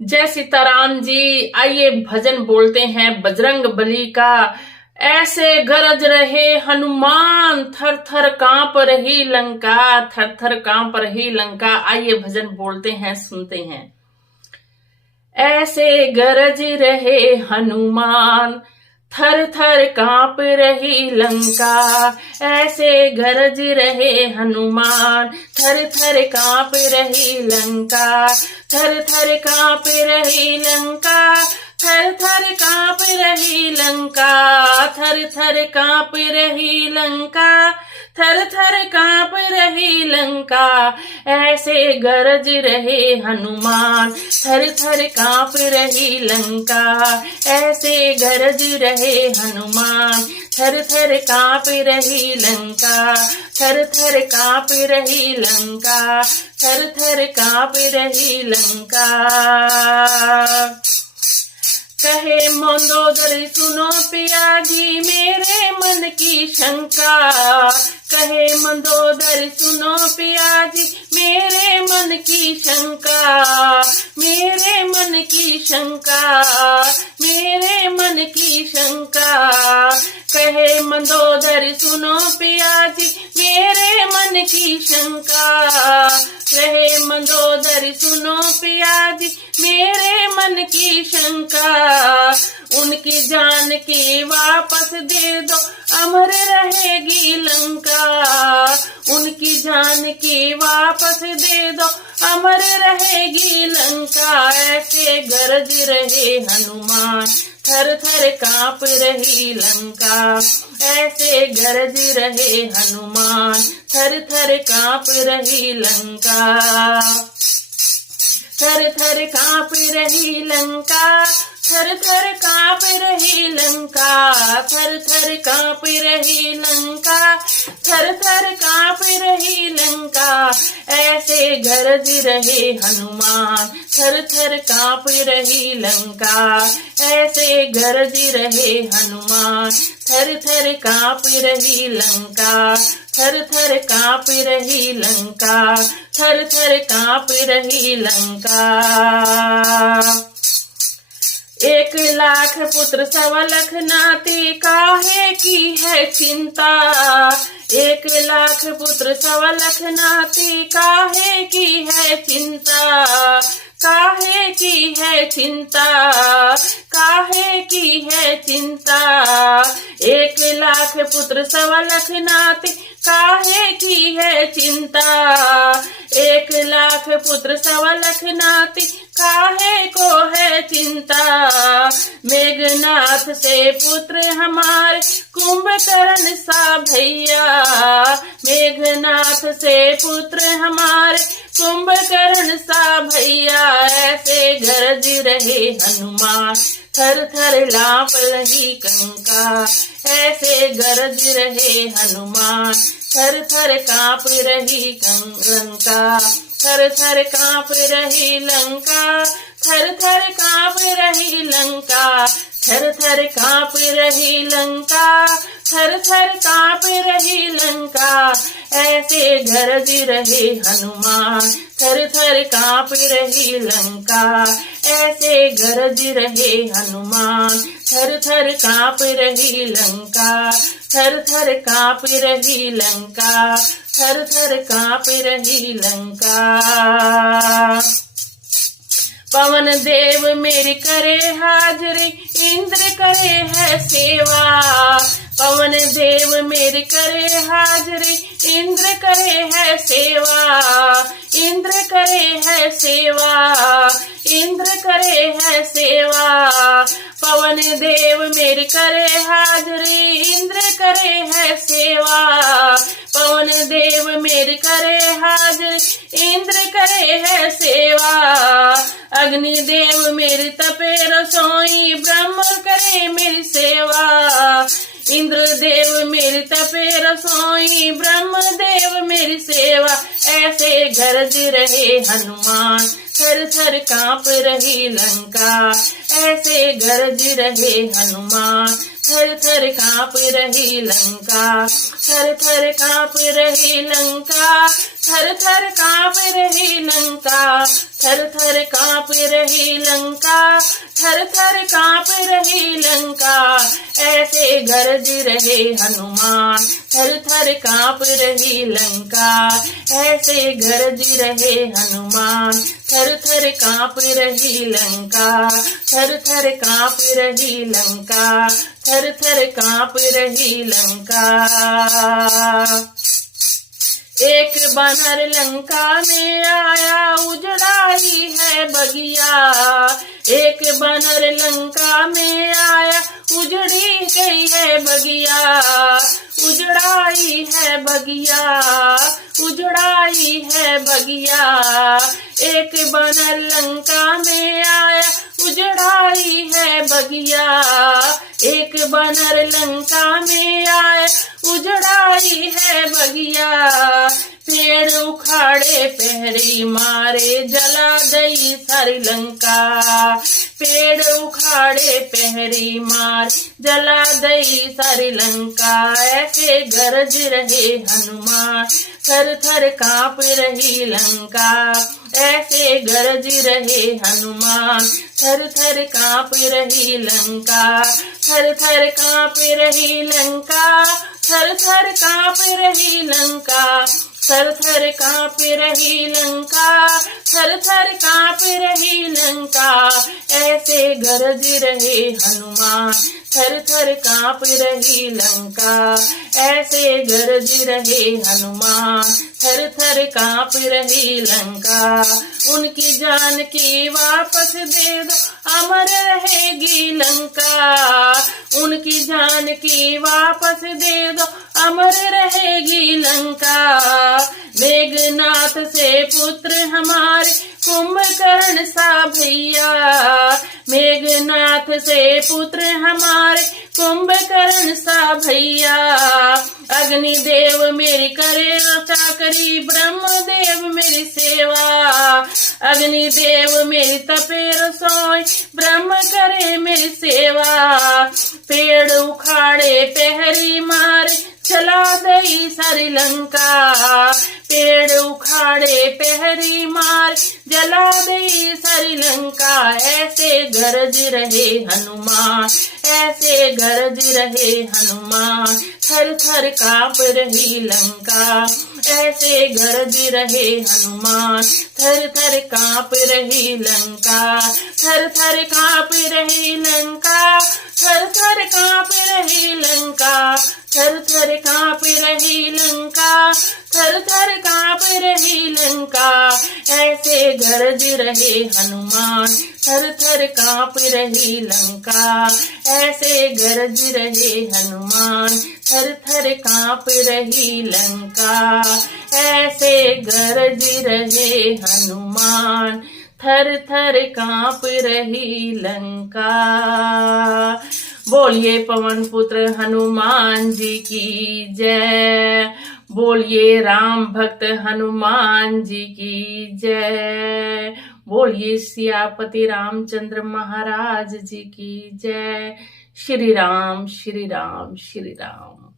जय सीताराम जी। आइए भजन बोलते हैं बजरंग बली का। ऐसे गरज रहे हनुमान, थर थर कांप रही लंका, थर थर कांप रही लंका। आइए भजन बोलते हैं, सुनते हैं। ऐसे गरज रहे हनुमान, थर थर कांप रही लंका। ऐसे गरज रहे हनुमान, थर थर कांप रही लंका, थर थर कांप रही लंका, थर थर कांप रही लंका, थर थर कांप रही लंका, थर थर कांप रही लंका। ऐसे गरज रहे हनुमान, थर थर कांप रही लंका। ऐसे गरज रहे हनुमान, थर थर कांप रही लंका, थर थर कांप रही लंका, थर थर कांप रही लंका। कहे मंदोदरी सुनो पिया जी मेरे मन की शंका। कहे मंदोदरी सुनो पिया जी मेरे मन की शंका, मेरे मन की शंका, मेरे मन की शंका। कहे मंदोदरी सुनो पिया जी मेरे मन की शंका। कहे मंदोदरी सुनो पिया जी मेरे मन की शंका। उनकी जान की वापस दे दो, अमर रहेगी लंका। उनकी जान की वापस दे दो, अमर रहेगी लंका। ऐसे गरज रहे हनुमान, थर थर कांप रही लंका। ऐसे गरज रहे हनुमान, थर थर कांप रही लंका, थर थर कांप रही लंका, थर थर कांप रही लंका, थर थर कांप रही लंका, थर थर कांप रही लंका। ऐसे गरज रहे हनुमान, थर थर कांप रही लंका। ऐसे गरज रहे हनुमान, थर थर कांप रही लंका, थर थर कांप रही लंका, थर थर कांप रही लंका। 1,00,000 पुत्र 1,15,00,000 नाती, काहे की है चिंता। 1,00,000 पुत्र 1,15,00,000 नाती, काहे की है चिंता, काहे की है चिंता, काहे की है चिंता। 1,00,000 पुत्र 1,15,00,000 नाती, काहे की है चिंता। 1,00,000 पुत्र 1,15,00,000 नाती, काहे को है चिंता। मेघनाथ से पुत्र हमारे, कुंभकर्ण सा भैया। मेघनाथ से पुत्र हमारे, कुंभकर्ण सा भैया। ऐसे गरज रहे हनुमान, थर थर लाप रही कंका। ऐसे गरज रहे हनुमान, थर थर कांप रही लंका, थर थर कांप रही लंका, थर थर कांप रही लंका, थर थर कांप रही लंका, थर थर कांप रही लंका। ऐसे गरज रहे हनुमान, थर थर कांप रही लंका। ऐसे गरज रहे हनुमान, थर थर कांप रही लंका, थर थर कांप रही लंका, थर थर कांप रही लंका। पवन देव मेरी करे हाजरी, इंद्र करे है सेवा। पवन देव मेरी करे हाजरी, इंद्र करे है सेवा, इंद्र करे है सेवा, इंद्र करे है सेवा। पवन देव मेरी करे हाजरी, इंद्र करे है सेवा। पवन देव मेरी करे हाजरी, इंद्र करे है सेवा। अग्नि देव मेरी तपे रसोई, ब्रह्म करे मेरी सेवा। इंद्र देव मेरी तपे रसोई, ब्रह्म देव मेरी सेवा। ऐसे गरज रहे हनुमान, थर थर कांप रही लंका। ऐसे गरज रहे हनुमान। थर थर कांप रही लंका, थर थर कांप रही लंका, थर थर कांप रही लंका, थर थर कांप रही लंका, थर थर कांप रही लंका। ऐसे गरज रहे हनुमान, थर थर कांप रही लंका, ऐसे गरज रहे हनुमान। थर थर कांप रही लंका, थर थर कांप रही लंका, थर थर कांप रही लंका। एक बानर लंका में आया, उजड़ाई है बगिया। एक बानर लंका में आया, उजड़ी गई है बगिया। उजड़ाई है बगिया, उजड़ाई है बगिया। एक बानर लंका में आया, उजड़ाई है बगिया। एक बानर लंका में आया, उजड़ाई है बगिया। पेड़ उखाड़े पहरी मारे, जला गई सारी लंका। पेड़ उखाड़े पहरी मार, जला गई सारी लंका। ऐसे गरज रहे हनुमान, थर थर कांप रही लंका। ऐसे गरज रहे हनुमान, थर थर कांप रही लंका। थर थर कांप रही लंका, थर थर कांप रही लंका। थर थर कांप रही लंका, थर थर कांप रही लंका। ऐसे गरज रहे हनुमान, थर थर कांप रही लंका। ऐसे गरज रहे हनुमान, थर थर कांप रही लंका। उनकी जान की वापस दे दो, अमर रहेगी लंका। उनकी जान की वापस दे दो, अमर रहेगी लंका। मेघनाथ से पुत्र हमारे, कुंभकर्ण सा भैया। मेघनाथ से पुत्र हमारे, कुंभकर्ण सा भैया। अग्निदेव मेरी करे चाकरी, ब्रह्मदेव मेरी सेवा। अग्निदेव मेरी तपे रसोई, ब्रह्म करे मेरी सेवा। पेड़ उखाड़े पहरी मारे, चला गई सारी लंका। पेड़ उखाड़े पहरी मार, जला गई सारी लंका। ऐसे गरज रहे हनुमान, ऐसे गरज रहे हनुमान। थर थर कांप रही लंका, ऐसे गरज रहे हनुमान। थर थर कांप रही लंका, थर थर कांप रही लंका। थर थर कांप रही लंका, थर थर कांप रही लंका। थर थर कांप रही लंका। ऐसे गरज रहे हनुमान, थर थर कांप रही लंका। ऐसे गरज रहे हनुमान, थर थर कांप रही लंका। ऐसे गरज रहे हनुमान, थर थर कांप रही लंका। बोलिए पवन पुत्र हनुमान जी की जय। बोलिए राम भक्त हनुमान जी की जय। बोलिए सियापति रामचंद्र महाराज जी की जय। श्री राम श्री राम श्री राम।